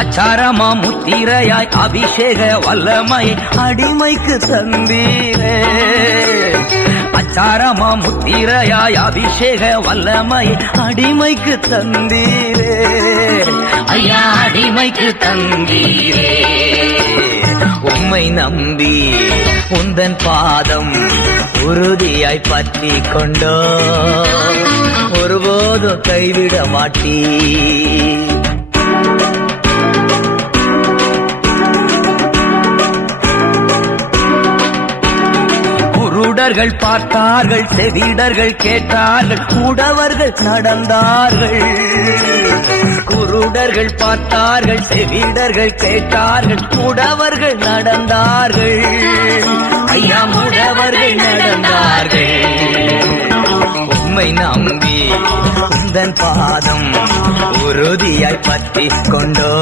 அச்சாரமா முத்திரையாய் அபிஷேக வல்லமை அடிமைக்கு தந்தீரே. அச்சாரமா முத்திரையாய் அபிஷேக வல்லமை அடிமைக்கு தந்தீரே. ஐயா அடிமைக்கு தந்தீரே. உம்மை நம்பி உந்தன் பாதம் உறுதியாய் பற்றி கொண்டோ ஒருபோதும் கைவிட மாட்டீ. குருடர்கள் பார்த்தார்கள், செவிடர்கள் கேட்டார்கள், குடவர்கள் நடந்தார்கள். குருடர்கள் பார்த்தார்கள், செவிடர்கள் கேட்டார்கள், குடவர்கள் நடந்தார்கள். ஐயா முடவர்கள் நடந்தார்கள். உம்மை நம்பி உந்தன் பாதம் உறுதியாய் பற்றி கொண்டோ